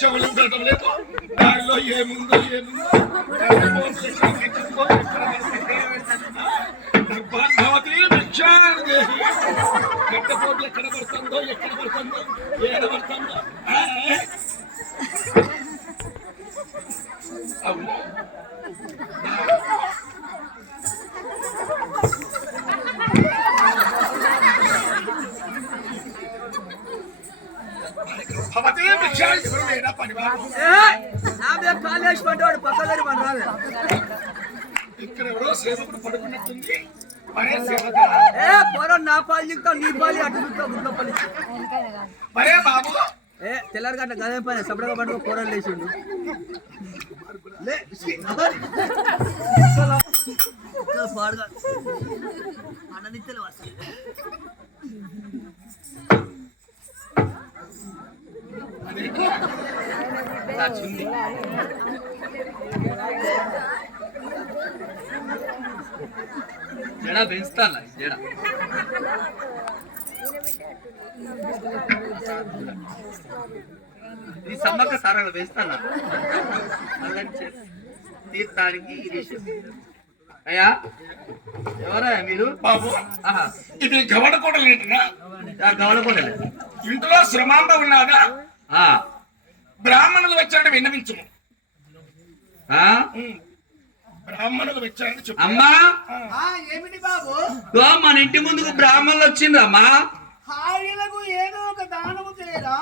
చెవులు ఉండటం లేదు, దానిలో ఏముందో భవతి భిక్షాందేహి. గడ్డపోట్లు ఎక్కడ పడుతుందో ఏడ పడుతుందో. అవును ఇక్కడ ఎవరో సేవకుడు పడుకున్నట్టుంది. నా పాలు చెప్తావు, నీ పాలు అటు చూస్తావు గుడ్ల పల్లి. మరే బాబు తెల్లారి గంట గదే పని సపడగా పడుకో కూరలు లేచిండు. పాడుగా అన్నదిత్తలు వస్తాయి. జడ పెంచుతాను జడ ఈ సమ్మక్క సారాలు పెంచుతాను తీర్థానికి అయ్యా ఎవరా మీరు బాబు? ఇది గవడకోటలు ఏంటన్నా? గవడకోటలే. ఇంట్లో శ్రమాంబ ఉన్నాగా బ్రాహ్మణులు వచ్చాడు విన్నవించము. బ్రాహ్మణులు వచ్చారని చెప్పు. అమ్మా ఏమిటి బాబు? మన ఇంటి ముందుకు బ్రాహ్మణులు వచ్చిండ్రమ్మా. హాయిలకు ఏదో ఒక దానము చేయరా?